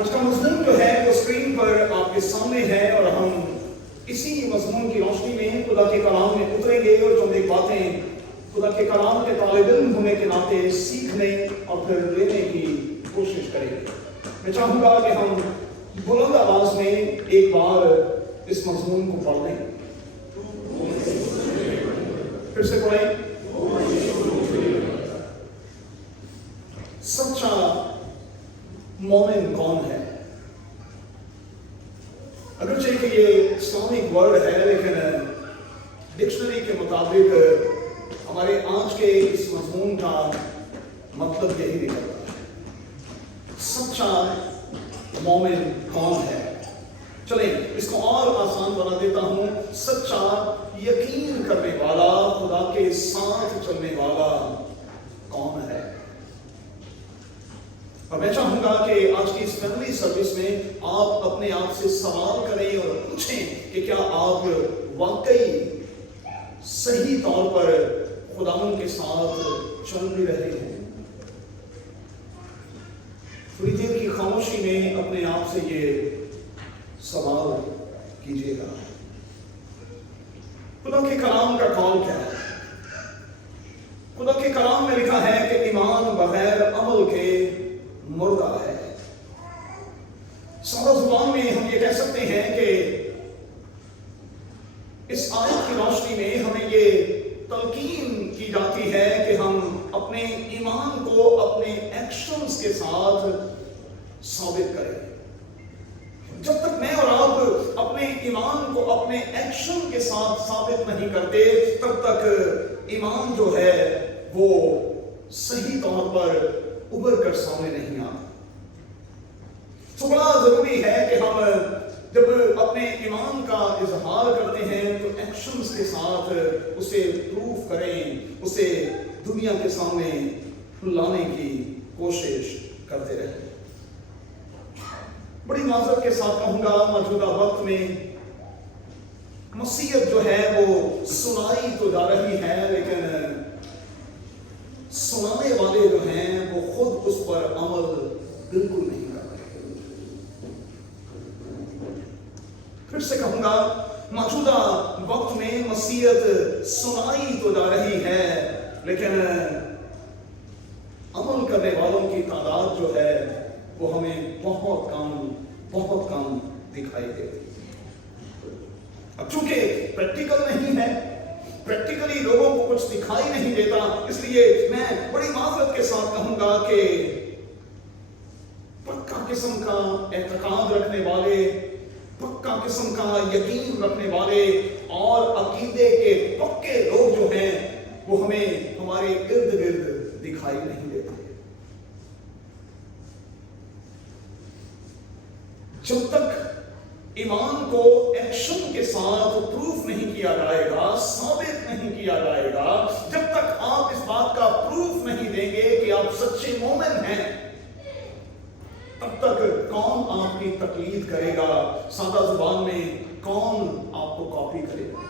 آج کا مضمون جو ہے وہ اسکرین پر آپ کے سامنے ہے اور ہم اسی مضمون کی روشنی میں خدا کے کلام میں اتریں گے اور چند ایک باتیں خدا کے کلام کے طالب علم ہونے کے ناطے سیکھنے اور پھر لینے کی کوشش کریں گے۔ میں چاہوں گا کہ ہم بلند آواز میں ایک بار اس مضمون کو پڑھ لیں، پھر سے پڑھیں۔ سچا مومن کون ہے؟ اگرچہ کہ یہ اسلامک ورڈ ہے لیکن ڈکشنری کے مطابق ہمارے آج کے اس مضمون کا مطلب یہی نکلتا ہے، سچا مومن کون ہے؟ چلیں اس کو اور آسان بنا دیتا ہوں، سچا یقین کرنے والا، خدا کے ساتھ چلنے والا کون ہے؟ اور میں چاہوں گا کہ آج کی اس فیملی سروس میں آپ اپنے آپ سے سوال کریں اور پوچھیں کہ کیا آپ واقعی صحیح طور پر خداوند کے ساتھ چل بھی رہے ہیں؟ تھوڑی دیر کی خاموشی میں اپنے آپ سے یہ سوال کیجیے گا۔ خدا کے کلام کا قول کیا ہے؟ خدا کے کلام میں لکھا ہے کہ ایمان بغیر عمل کے مردہ ہے۔ سادہ زبان میں ہم یہ کہہ سکتے ہیں کہ اس آیت کی روشنی میں ہمیں یہ تلقین کی جاتی ہے کہ ہم اپنے ایمان کو اپنے ایکشنز کے ساتھ ثابت کریں۔ جب تک میں اور آپ اپنے ایمان کو اپنے ایکشن کے ساتھ ثابت نہیں کرتے تب تک ایمان جو ہے وہ صحیح طور پر ابھر کر سامنے نہیں آتا۔ تو بڑا ضروری ہے کہ ہم جب اپنے ایمان کا اظہار کرتے ہیں تو ایکشنز کے ساتھ اسے پروف کریں، اسے دنیا کے سامنے لانے کی کوشش کرتے رہیں۔ بڑی معذرت کے ساتھ کہوں گا، موجودہ وقت میں مسیحیت جو ہے وہ سنائی تو جا رہی ہے لیکن سنانے والے جو ہیں وہ خود اس پر عمل بالکل نہیں کر رہے۔ پھر سے کہوں گا، موجودہ وقت میں مسیحیت سنائی تو جا رہی ہے لیکن عمل کرنے والوں کی تعداد جو ہے وہ ہمیں بہت کم دکھائی دیتی ہے۔ اب چونکہ پریکٹیکل نہیں ہے، پریکٹیکلی لوگوں کو کچھ دکھائی نہیں دیتا، اس لیے میں بڑی معذرت کے ساتھ کہوں گا کہ پکا قسم کا اعتقاد رکھنے والے، پکا قسم کا یقین رکھنے والے اور عقیدے کے پکے لوگ جو ہیں وہ ہمیں ہمارے ارد گرد دکھائی نہیں دیتے۔ جب تک ایمان کو ایکشن کے ساتھ پروف نہیں کیا جائے گا، ثابت نہیں کیا جائے گا، جب تک آپ اس بات کا پروف نہیں دیں گے کہ آپ سچے مومن ہیں، تب تک کون آپ کی تقلید کرے گا؟ سادہ زبان میں کون آپ کو کاپی کرے گا؟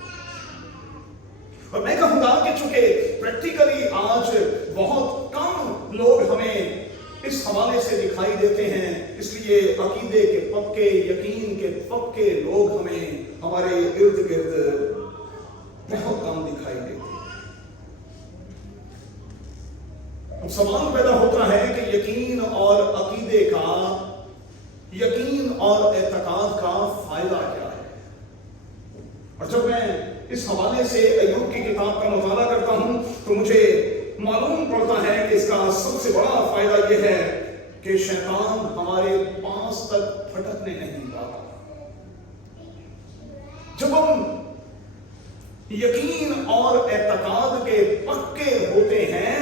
اور میں کہوں گا کہ چونکہ پریکٹیکلی آج بہت کم لوگ ہمیں اس حوالے سے دکھائی دیتے ہیں، اس لیے عقیدے کے پکے، یقین کے پکے لوگ ہمیں ہمارے ارد گرد بہت کم دکھائی دیتے ہیں۔ اب سوال پیدا ہوتا ہے کہ یقین اور عقیدے کا، یقین اور اعتقاد کا فائدہ کیا ہے؟ اور جب میں اس حوالے سے ایوب کی کتاب کا مطالعہ کرتا ہوں تو مجھے معلوم پڑتا ہے کہ اس کا سب سے بڑا فائدہ یہ ہے کہ شیطان ہمارے پاس تک پھٹکنے نہیں پاتا۔ جب ہم یقین اور اعتقاد کے پکے ہوتے ہیں،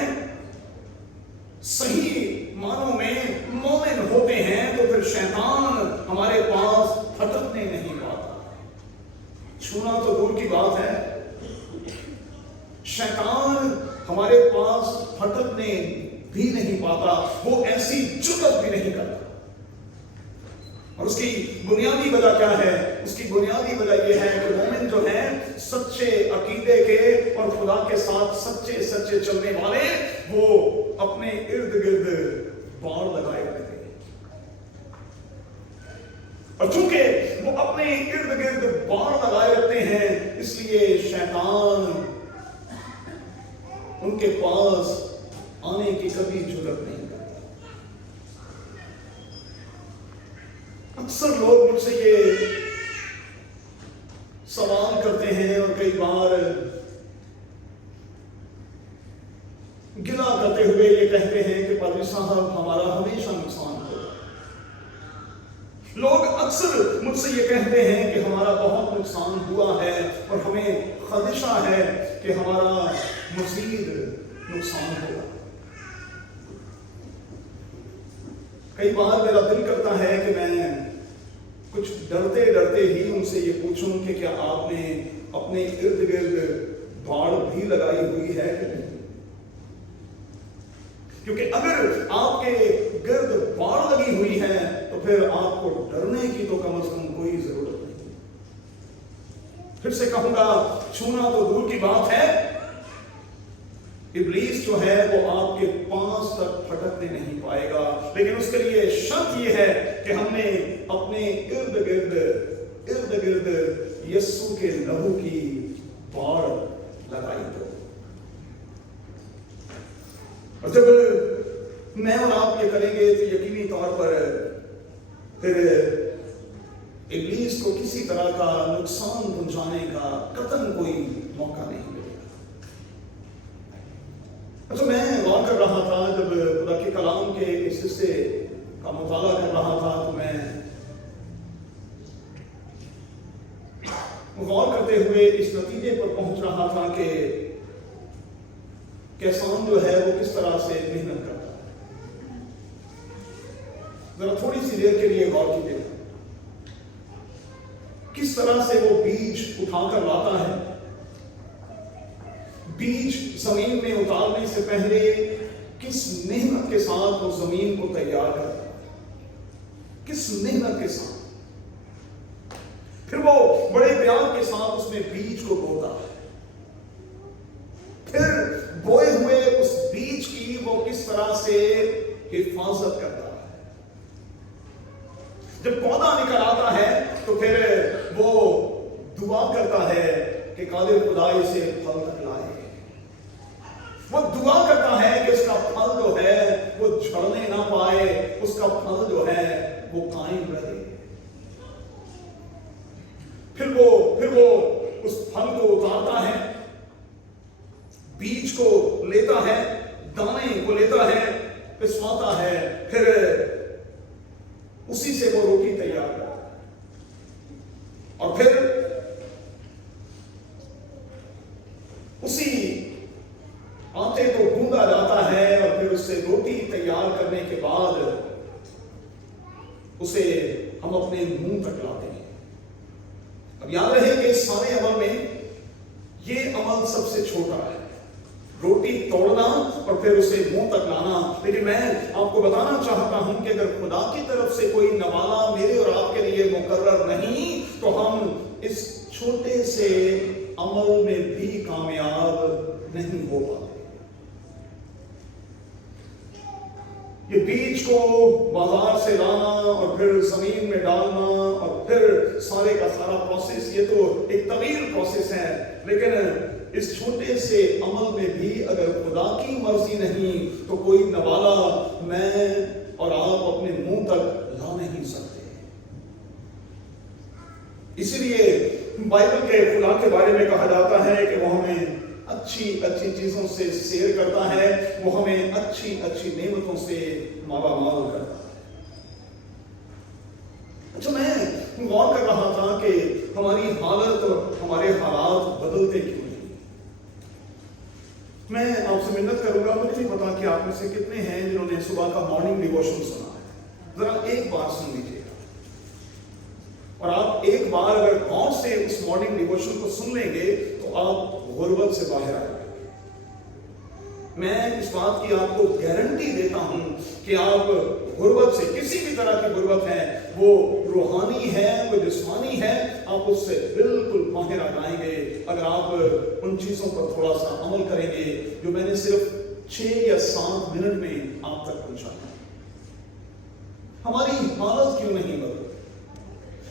صحیح معنوں میں مومن ہوتے ہیں، تو پھر شیطان ہمارے پاس پھٹکنے نہیں پاتا۔ چھونا تو دور کی بات ہے، شیطان ہمارے پاس پھٹکنے بھی نہیں پاتا، وہ ایسی جرأت بھی نہیں کرتا۔ اور اس کی بنیادی وجہ کیا ہے؟ اس کی بنیادی وجہ یہ ہے کہ مومن جو ہیں سچے عقیدے کے اور خدا کے ساتھ سچے چلنے والے، وہ اپنے ارد گرد باڑ لگائے رکھتے ہیں۔ اپنے ارد گرد باڑ لگائے رکھتے ہیں، اس لیے شیطان ان کے پاس آنے کی کبھی جرات نہیں کرتا۔ اکثر لوگ مجھ سے یہ سوال کرتے ہیں اور کئی بار گلا کرتے ہوئے یہ کہتے ہیں کہ پادری صاحب ہمارا ہمیشہ نقصان ہو۔ لوگ اکثر مجھ سے یہ کہتے ہیں کہ ہمارا بہت نقصان ہوا ہے اور ہمیں خدشہ ہے کہ ہمارا مزید نقصان ہوگا۔ کئی بار میرا دل کرتا ہے کہ میں کچھ ڈرتے ڈرتے ہی ان سے یہ پوچھوں کہ کیا آپ نے اپنے ارد گرد باڑ بھی لگائی ہوئی ہے کہ نہیں؟ کیونکہ اگر آپ کے گرد باڑ لگی ہوئی ہے تو پھر آپ کو ڈرنے کی تو کم از کم کوئی ضرورت نہیں۔ پھر سے کہوں گا، چھونا تو دور کی بات ہے، ابلیس جو ہے وہ آپ کے پاس تک پھٹکنے نہیں پائے گا، لیکن اس کے لیے شرط یہ ہے کہ ہم نے اپنے ارد گرد یسوع کے لہو کی باڑ لگائی ہو۔ اور جب میں اور آپ یہ کریں گے تو یقینی طور پر پھر ابلیس کو کسی طرح کا نقصان پہنچانے کا قطعاً کوئی موقع نہیں ملے گا۔ اچھا، میں غور کر رہا تھا جب خدا کے کلام کے اس حصے کا مطالعہ کر رہا تھا تو میں غور کرتے ہوئے اس نتیجے پر پہنچ رہا تھا کہ کیسان جو ہے وہ کس طرح سے محنت کرتا ہے۔ ذرا تھوڑی سی دیر کے لیے غور کیجیے، کس طرح سے وہ بیج اٹھا کر لاتا ہے۔ بیج زمین میں اتارنے سے پہلے کس محنت کے ساتھ وہ زمین کو تیار کرتا ہے، کس محنت کے ساتھ، پھر وہ بڑے پیار کے ساتھ اس میں بیج کو بوتا ہے، پھر بوئے ہوئے اس بیج کی وہ کس طرح سے حفاظت کرتا ہے۔ جب پودا نکل آتا ہے تو پھر وہ دعا کرتا ہے کہ قادر خدا اسے پھل تک لائے۔ وہ دعا کرتا ہے کہ اس کا پھل جو ہے وہ جھڑنے نہ پائے، اس کا پھل جو ہے وہ قائم رہے۔ پھر وہ اس پھل کو اتارتا ہے، بیج کو لیتا ہے، دانے کو لیتا ہے، پسواتا ہے، پھر اسی سے وہ روٹی تیار کرتا ہے، اور پھر اسی آٹے کو گوندا جاتا ہے اور پھر اس سے روٹی تیار کرنے کے بعد اسے ہم اپنے منہ تک لاتے ہیں۔ اب یاد رہے کہ اس سارے عمل میں یہ عمل سب سے چھوٹا ہے، روٹی توڑنا اور پھر اسے منہ تک لانا۔ لیکن میں آپ کو بتانا چاہتا ہوں کہ اگر خدا کی طرف سے کوئی نوالا میرے اور آپ کے لیے مقرر نہیں تو ہم اس چھوٹے سے عمل میں بھی کامیاب نہیں ہو پاتے۔ یہ بیج کو بازار سے لانا اور پھر زمین میں ڈالنا اور پھر سارے کا سارا پروسیس، یہ تو ایک طویل پروسیس ہے، لیکن اس چھوٹے سے عمل میں بھی اگر خدا کی مرضی نہیں تو کوئی نوالا میں اور آپ اپنے منہ تک لا نہیں سکتے۔ اسی لیے بائبل کے خدا کے بارے میں کہا جاتا ہے کہ وہ ہمیں اچھی اچھی چیزوں سے سیر کرتا ہے، وہ ہمیں اچھی اچھی نعمتوں سے مالا مال کرتا ہے۔ اچھا، میں غور کر رہا تھا کہ ہماری حالت اور ہمارے حالات بدلتے کیوں نہیں۔ میں آپ سے منت کروں گا، مجھے نہیں پتا کہ آپ میں سے کتنے ہیں جنہوں نے صبح کا مارننگ ڈیووشن سنا ہے۔ ذرا ایک بار سن لیجیے گا، اور آپ ایک بار اگر غور سے اس مارننگ ڈیووشن کو سن لیں گے تو آپ غربت سے باہر آئیں گے۔ میں اس بات کی آپ کو گارنٹی دیتا ہوں کہ آپ غربت سے، کسی بھی طرح کی غربت ہے، وہ روحانی ہے، وہ جسمانی ہے، آپ اس سے بالکل باہر آ جائیں گے اگر آپ ان چیزوں پر تھوڑا سا عمل کریں گے جو میں نے صرف 6 یا 7 منٹ میں آپ تک پہنچایا۔ ہماری حالت کیوں نہیں بدلتی؟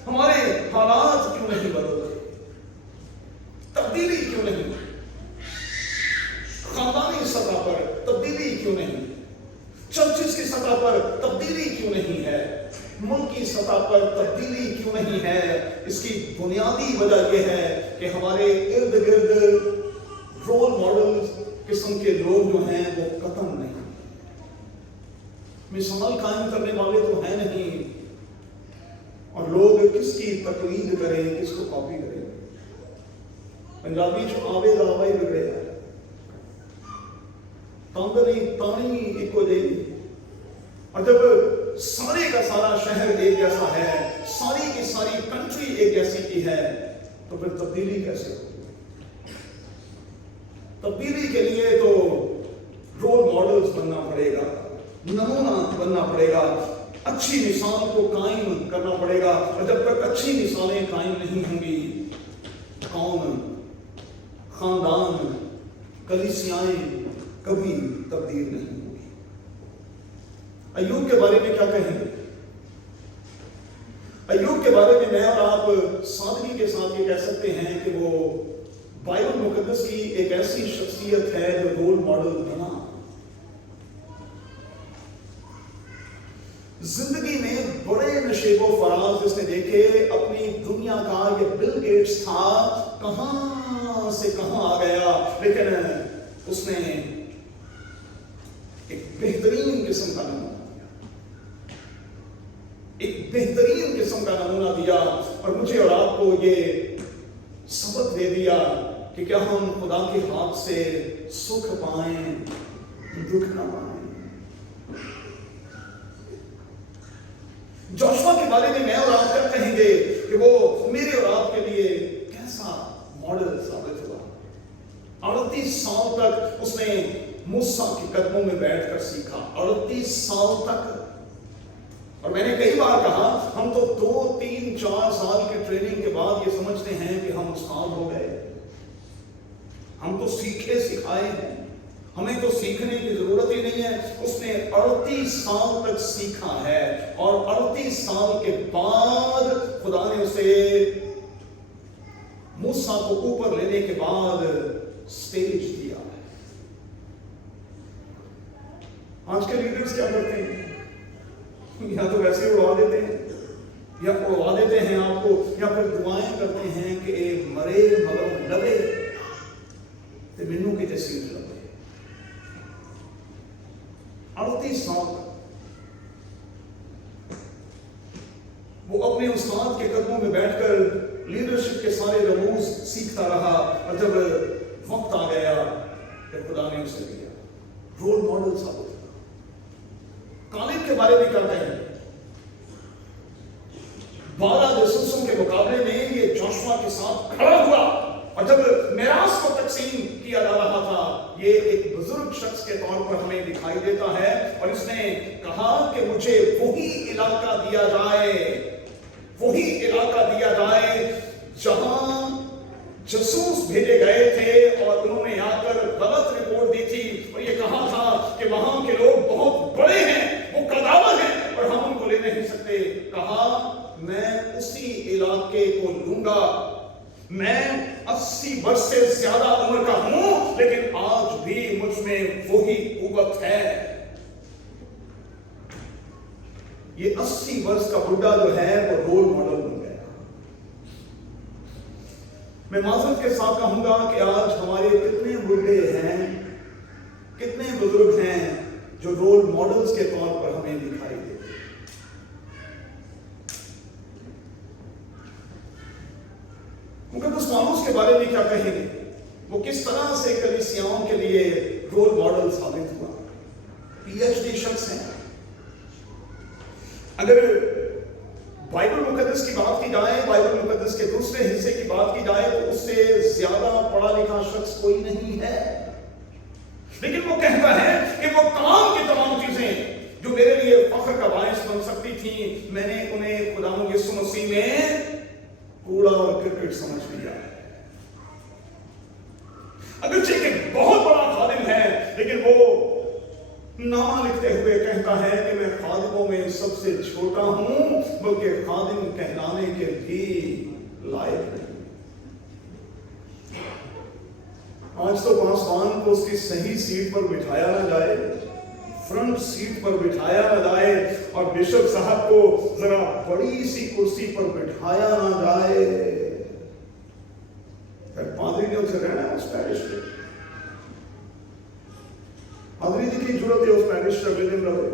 हमारे हालात क्यों नहीं बदलते? तब्दीली क्यों नहीं? खानदानी सतह पर तब्दीली क्यों नहीं? चर्चिस की सतह पर तब्दीली क्यों नहीं है? मुल्क की सतह पर तब्दीली क्यों नहीं है? इसकी बुनियादी वजह यह है कि हमारे इर्द गिर्द रोल मॉडल किस्म के लोग जो हैं वो खत्म नहीं, मिसाल कायम करने वाले तो हैं नहीं, और लोग किसकी तकलीद करें, किसको कॉपी करें। पंजाबी जो आवे दावा ही बिगड़े तंग नहीं तानी एको जही। और जब सारे का सारा शहर एक जैसा है, सारी की सारी कंट्री एक जैसी की है, तो फिर तब्दीली कैसे होगी? तब्दीली के लिए तो रोल मॉडल्स बनना पड़ेगा, नमूना बनना पड़ेगा, अच्छी मिसाल को कायम करना पड़ेगा। और जब तक अच्छी मिसालें कायम नहीं होंगी, कौम, खानदान, कलीसियाएं कभी तब्दील नहीं होगी। अय्यूब के बारे में क्या कहेंगे? अय्यूब के बारे में मैं और आप सादगी के साथ ये कह सकते हैं कि वो बाइबल मुकद्दस की एक ऐसी शख्सियत है जो रोल मॉडल बना। जिंदगी में बड़े नशेबो फराज जिसने देखे, अपनी दुनिया का ये बिल गेट्स था, कहां से कहां आ गया, लेकिन उसने एक बेहतरीन किस्म का नमूना दिया, एक बेहतरीन किस्म का नमूना दिया, और मुझे और आपको ये सबक दे दिया कि क्या हम खुदा के हाथ से सुख पाएं, दुख ना पाएं। जोशुआ के बारे में मैं और आप क्या कहेंगे कि वो मेरे और आपके लिए कैसा मॉडल साबित हुआ। 38 साल तक उसने मूसा के कदमों में बैठकर सीखा, 38 साल तक। और मैंने कई बार कहा, हम तो 2, 3, 4 साल के ट्रेनिंग के बाद ये समझते हैं कि हम उस्ताद हो गए, हम तो सीखे सिखाए हैं, हमें तो सीखने की जरूरत ही नहीं है। उसने 38 साल तक सीखा है, और 38 साल के बाद खुदा ने उसे मूसा को ऊपर लेने के बाद स्टेज दिया है। आज के लीडर्स क्या करते हैं? या तो वैसे उड़वा देते हैं, या उड़वा देते हैं आपको, या फिर दुआएं करते हैं कि मरे मगर लगे तो मैनू की सीट लगे। 38 साल वो अपने उस्ताद के कदमों में बैठकर लीडरशिप के सारे रमूज सीखता रहा, और जब वक्त आ गया जब खुदा ने उसे दिया, रोल मॉडल साबित हुआ। कालिब के बारे में क्या कहें? 12 जासूसों के मुकाबले में ये जोशुआ के साथ खड़ा हुआ, और जब मिरास को तकसीम किया जा रहा था, ये एक बुजुर्ग शख्स के तौर पर हमें दिखाई देता है, और इसने कहा कि मुझे वही इलाका दिया जाए, वही इलाका दिया जाए जहां जासूस भेजे गए थे और उन्होंने आकर गलत रिपोर्ट दी थी, और ये कहा था कि वहां के लोग बहुत बड़े हैं, वो कदावर हैं और हम उनको ले नहीं सकते। कहा मैं उसी इलाके को लूंगा, मैं 80 वर्ष से ज्यादा उम्र का हूं, लेकिन आज भी मुझ में वही कुव्वत है। ये 80 वर्ष का बुढ़ा जो है वो रोल मॉडल बन गया। मैं माजरत के साथ कहूंगा कि आज हमारे कितने बुढ़े हैं, कितने बुजुर्ग हैं जो रोल मॉडल्स के तौर पर हमें दिखाई देते। मुकद्दस पौलुस के बारे में क्या कहेंगे? वो किस तरह से कलीसियाओं के लिए रोल मॉडल साबित हुआ। पीएचडी शख्स हैं। अगर बाइबल मुकद्दस की बात की जाए, बाइबल मुकद्दस के दूसरे हिस्से की बात की जाए, तो उससे ज्यादा पढ़ा लिखा शख्स कोई नहीं है, लेकिन वो कहता है कि वो तमाम की तमाम चीजें जो मेरे लिए फख्र का बायस बन सकती थी, मैंने उन्हें खुदावंद यीशु मसीह में कूड़ा और क्रिकेट समझ लिया है। अगरचे कि बहुत बड़ा खादिम है, लेकिन वो नामा लिखते हुए कहता है कि मैं खादिमों में सबसे सबसे छोटा हूं, बल्कि खादिम कहलाने के भी लायक नहीं। आज तो पासवान को उसकी सही सीट पर बिठाया ना जाए, फ्रंट सीट पर बिठाया ना जाए, और बिशप साहब को जरा बड़ी सी कुर्सी पर बिठाया ना जाए, फिर पादरी ने उसे रहना है उस पैरिश में। पादरी जी की जरूरत है उस पैरिश का विलियम रहे।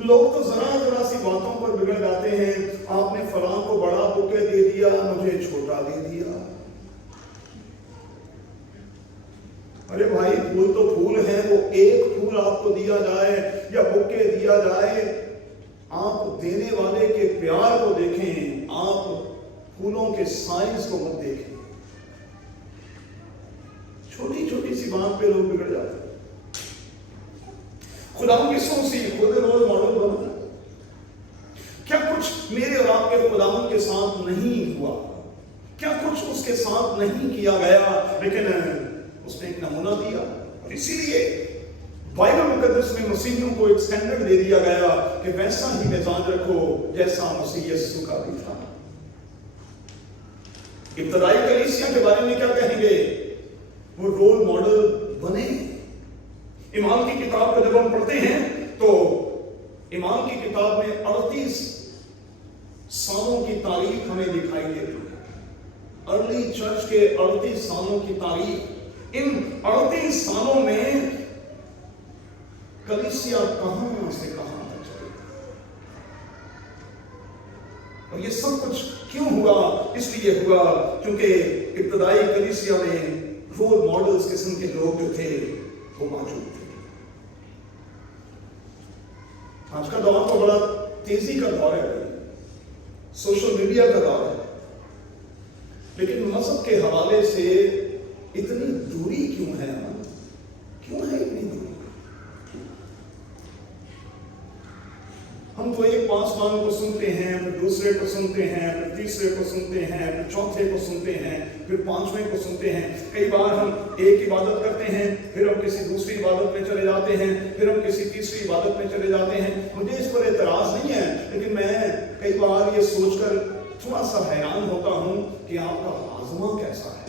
लोग तो जरा जरा सी बातों पर बिगड़ जाते हैं। आपने फलां को बड़ा बुके दे दिया, मुझे छोटा दे दिया। अरे भाई, फूल तो फूल है, वो एक फूल आपको दिया जाए या बुके दिया जाए, आप देने वाले के प्यार को देखें, आप फूलों के साइज को मत देखें। छोटी छोटी सी बात पे लोग बिगड़ जाते हैं। खुदा की सोची खुद रोल मॉडल बना। क्या कुछ मेरे और आपके खुदा के साथ नहीं हुआ? क्या कुछ उसके साथ नहीं किया गया? लेकिन उसने एक नमूना दिया, और इसीलिए बाइबल मुकद्दस में मसीहियों को एक स्टैंडर्ड दे दिया गया कि वैसा ही मिजाज रखो जैसा मसीह यीशु का भी था। इब्तदाई कलीसिया के बारे में क्या कहेंगे? वो रोल मॉडल बने। ईमान की किताब को जब हम पढ़ते हैं तो ईमान की किताब में 38 सालों की तारीख हमें दिखाई देती है। अर्ली चर्च के 38 सालों की तारीख। इन 38 सालों में कलीसिया कहां से कहां तक चली, और ये सब कुछ क्यों हुआ? इसलिए हुआ क्योंकि इब्तदाई कलीसिया में रोल मॉडल्स किस्म के लोग जो थे वो मौजूद थे। आज का दौर तो बड़ा तेजी का दौर है, सोशल मीडिया का दौर है, लेकिन मजहब के हवाले से इतनी दूरी क्यों है? क्यों है इतनी दूरी? हम तो एक पासवान को सुनते हैं, फिर दूसरे को सुनते हैं, फिर तीसरे को सुनते हैं, फिर चौथे को सुनते हैं, फिर पांचवें को सुनते हैं। कई बार हम एक इबादत करते हैं, फिर हम किसी दूसरी इबादत में चले जाते हैं, फिर हम किसी तीसरी इबादत में चले जाते हैं। मुझे इस पर एतराज नहीं है, लेकिन मैं कई बार ये सोचकर थोड़ा सा हैरान होता हूं कि आपका हाजमा कैसा है।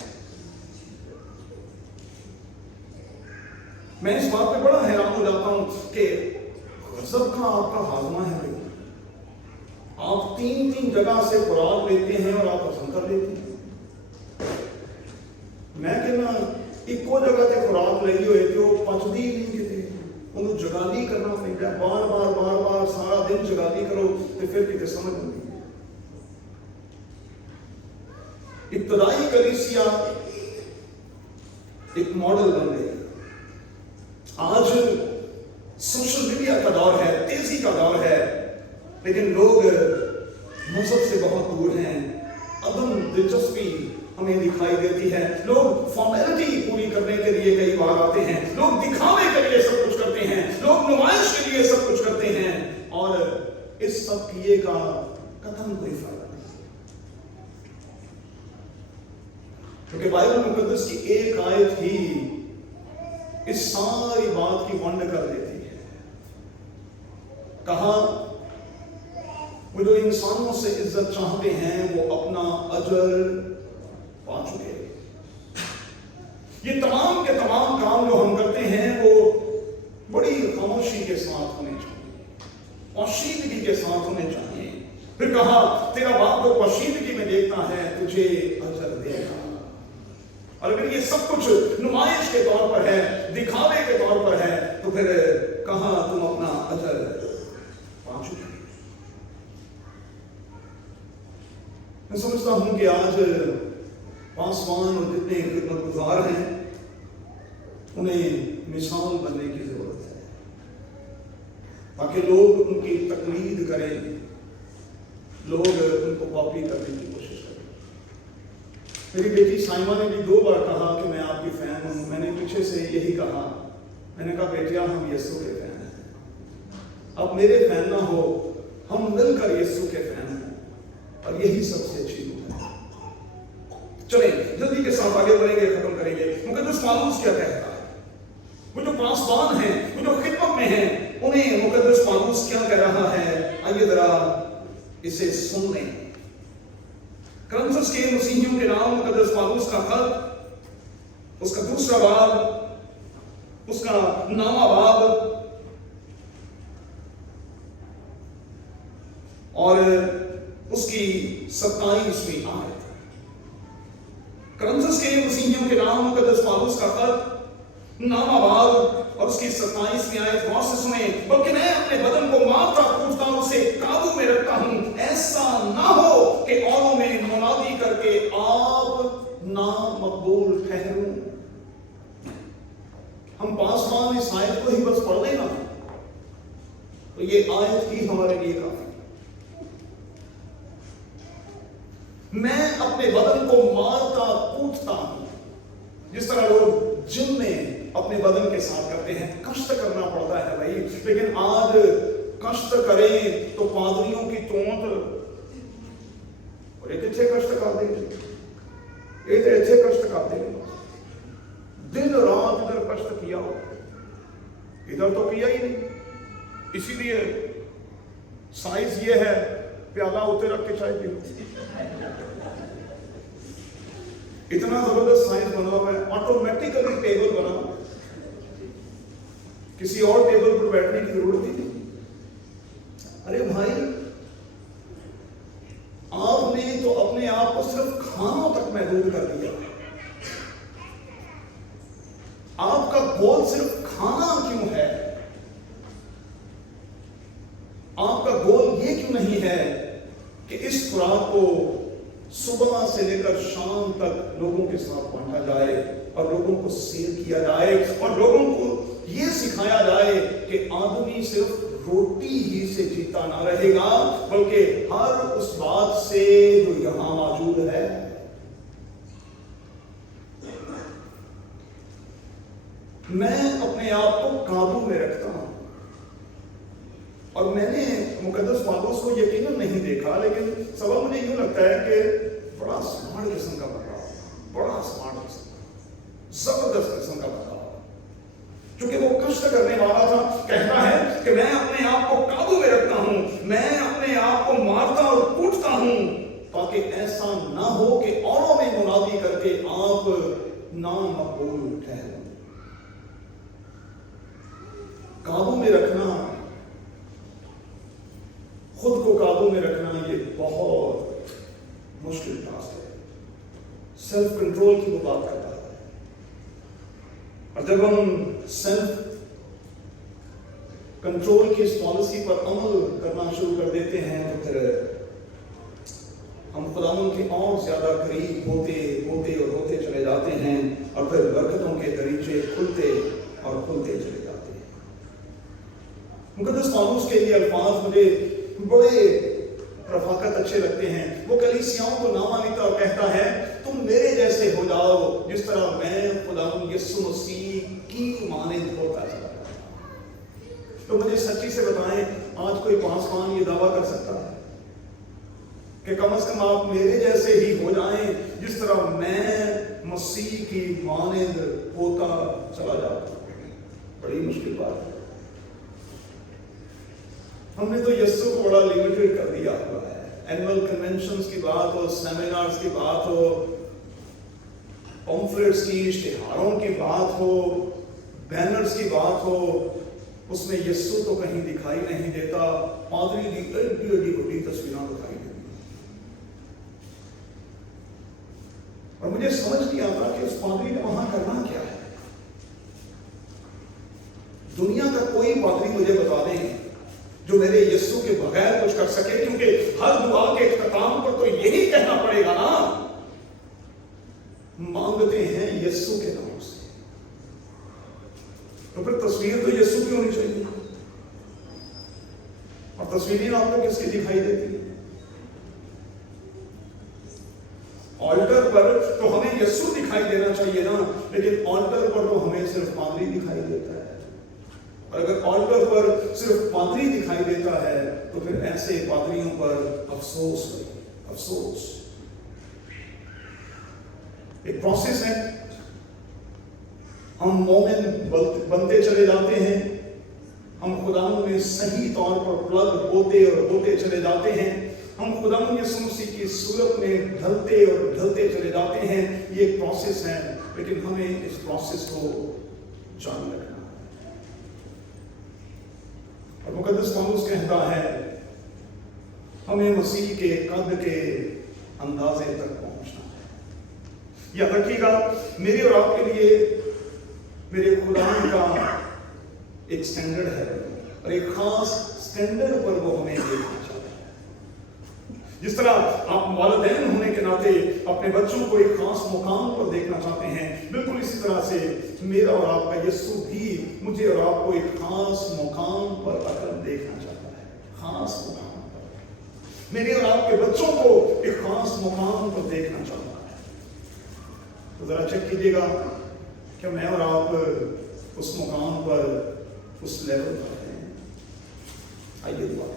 मैं इस बात पे बड़ा हैरान हो जाता हूं कि गजब का आपका हाजमा है भाई। आप 3-3 जगह से खुराक लेते हैं और आप पसंद कर लेते हैं। मैं कहना इको जगह से खुराक लगी हुई थी, वो पचदी नहीं किते, उन्हें जगाली करना पड़ता है, बार बार सारा दिन जगाली करो तो फिर कितने समझ नहीं। इब्तदाई कलीसिया एक मॉडल बन गई। आज सोशल मीडिया का दौर है, तेजी का दौर है, लेकिन लोग मजहब से बहुत दूर हैं। अदम दिलचस्पी हमें दिखाई देती है। लोग फॉर्मेलिटी पूरी करने के लिए कई बार आते हैं, लोग दिखावे के लिए सब कुछ करते हैं, लोग नुमाइश के लिए सब कुछ करते हैं, और इस सब किए का कतई कोई फायदा नहीं। क्योंकि बाइबल मुकद्दस की एक आयत ही इस सारी बात की वंड कर देती है। कहा वो जो इंसानों से इज्जत चाहते हैं वो अपना अजर पा चुके। ये तमाम के तमाम काम जो हम करते हैं वो बड़ी खामोशी के साथ होने चाहिए, पोशीदगी के साथ होने चाहिए। फिर कहा तेरा बाप जो पोशीदगी में देखता है तुझे अजर देगा। और अगर ये सब कुछ नुमाइश के तौर पर है, दिखावे के तौर पर है, तो फिर कहां तुम अपना अजर पा चुके। मैं समझता हूं कि आज पासवान और जितने खिदमतगुजार हैं उन्हें मिसाल बनने की जरूरत है, ताकि लोग उनकी तकलीद करें, लोग उनको कॉपी करने की कोशिश करें। मेरी बेटी साइमा ने भी 2 बार कहा कि मैं आपकी फैन हूं। मैंने पीछे से यही कहा, मैंने कहा बेटिया हम यीशु के फैन हैं। अब मेरे फैन ना हो, हम मिलकर यीशु के फैन हैं, और यही सबसे अच्छी बात है। चलें जल्दी के साथ आगे बढ़ेंगे, खत्म करेंगे। मुकद्दस पालूस क्या कहता है? वो जो पासवान हैं, वो जो खिदमत में हैं, उन्हें पौलुस क्या कह रहा है, आइए जरा इसे सुन लें। कुरिन्थियों के मसीहियों के नाम मुकद्दस पौलुस का खत, उसका दूसरा बाब, उसका 9वां बाब और उसकी 27वीं आयत। कुरिन्थियों के मसीहियों के नाम मुकद्दस पौलुस का खत, 9वां बाब और उसकी 27वीं आयत गौर से सुने। बल्कि मैं अपने बदन को मारता कूटता हूं, उसे काबू में रखता हूं, ऐसा ना हो कि औरों में मुनादी करके आप ना मकबूल ठहरूं। हम पासवान इस आयत को ही बस पढ़ लेना तो ये आयत ही हमारे लिए काफी। मैं अपने बदन को मारता कूटता हूं, जिस तरह लोग जिम में अपने बदन के साथ करते हैं, कष्ट करना पड़ता है भाई। लेकिन आज कष्ट करें तो पादरियों की तोंत और एक कष्ट कर देंगे, एक कष्ट कर देंगे। दिन रात इधर कष्ट किया हो, इधर तो किया ही नहीं। इसीलिए साइज ये है, प्याला उते रख के चाय पी लो। इतना जबरदस्त साइज बना हुआ है, ऑटोमेटिकली टेबल बना, किसी और टेबल पर बैठने की जरूरत ही नहीं। अरे भाई, आपने तो अपने आप को सिर्फ खानों तक महदूद कर दिया। आपका गोल सिर्फ खाना क्यों है? आपका गोल ये क्यों नहीं है कि इस खुराक को सुबह से लेकर शाम तक लोगों के साथ बांटा जाए और लोगों को शेयर किया जाए और लोगों को ये सिखाया जाए कि आदमी सिर्फ रोटी ही से जीता ना रहेगा, बल्कि हर उस बात से जो यहां मौजूद है। मैं अपने आप को काबू में रखता हूं। और मैंने मुकद्दस पौलुस को यकीनन नहीं देखा, लेकिन सवाल मुझे यूं लगता है कि बड़ा स्मार्ट किस्म का बंदा, बड़ा स्मार्ट किस्म का, जबरदस्त किस्म का बंदा, क्योंकि वो कष्ट करने वाला था। कहता है कि मैं अपने आप को काबू में रखता हूं, मैं अपने आप को मारता और कूटता हूं, ताकि ऐसा ना हो कि औरों में मुनादी करके आप नामकबूल ठहरें। काबू में रखना, खुद को काबू में रखना, ये बहुत मुश्किल टास्क है। सेल्फ कंट्रोल की वो बात करता है। और जब हम सेल्फ कंट्रोल की इस पॉलिसी पर अमल करना शुरू कर देते हैं तो फिर हम खुदावंद के और ज्यादा करीब होते चले जाते हैं और फिर बरकतों के दरीचे खुलते और खुलते चले जाते हैं। मुकद्दस पौलुस के ये अल्फाज मुझे बड़े रफाकत अच्छे लगते हैं। वो कलीसियाओं को नामा लिखता और कहता है, तुम मेरे जैसे हो जाओ जिस तरह मैं खुदावंद यीशु मसीह की मानंद होता चला जाता। तो मुझे सच्ची से बताएं, आज कोई पासवान ये दावा कर सकता है कि कम से कम आप मेरे जैसे ही हो जाएं जिस तरह मैं मसीह की मानंद होता चला जाता? बड़ी मुश्किल बात है। हमने तो यीशु को बड़ा लिमिटेड कर दिया हुआ है। एनुअल कन्वेंशंस की बात हो, सेमिनार्स की बात हो, पम्फलेट्स की, इश्तिहारों की बात हो, बैनर्स की बात हो, उसमें यीशु तो कहीं दिखाई नहीं देता। पादरी की एडी बड़ी तस्वीरें दिखाई देती और मुझे समझ नहीं आता कि उस पादरी ने वहां करना क्या है। दुनिया का कोई पादरी मुझे बता दें जो मेरे यीशु के बगैर कुछ कर सके, क्योंकि हर दुआ के इख्तिताम पर तो यही कहना पड़ेगा ना, मांगते हैं यीशु के नाम से। तो फिर तस्वीर तो यीशु की होनी चाहिए। और तस्वीरें आपको किसकी दिखाई देती है? ऑल्टर पर तो हमें यीशु दिखाई देना चाहिए ना, लेकिन ऑल्टर पर तो हमें सिर्फ पादरी दिखाई देता है। और अगर ऑल्टर पर सिर्फ पादरी दिखाई देता है तो फिर ऐसे पादरियों पर अफसोस करें, अफसोस। एक प्रोसेस है, हम मोमिन बनते चले जाते हैं, हम खुदावंद में सही तौर पर प्लग होते और होते चले जाते हैं। हम खुदावंद यीशु मसीह की सूरत में ढलते और ढलते चले जाते हैं। ये एक प्रोसेस है, लेकिन हमें इस प्रोसेस को जान रखना है। और मुकद्दस पौलुस कहता है हमें मसीह के कद के अंदाजे तक पहुंचना है। याद रखिएगा, मेरे और आपके लिए मेरे खुदा का एक स्टैंडर्ड है और एक खास स्टैंडर्ड पर वो हमें देखना चाहता है। जिस तरह आप वालिदैन होने के नाते अपने बच्चों को एक खास मुकाम पर देखना चाहते हैं, बिल्कुल इसी तरह से मेरा और आपका यीशु भी मुझे और आपको एक खास मुकाम पर रखकर देखना चाहता है। खास मुकाम पर मेरे और आपके बच्चों को एक खास मुकाम पर देखना चाहता है। तो जरा चेक कीजिएगा कि मैं और आप उस मुकाम पर, उस लेवल पर हैं। आइए दुआ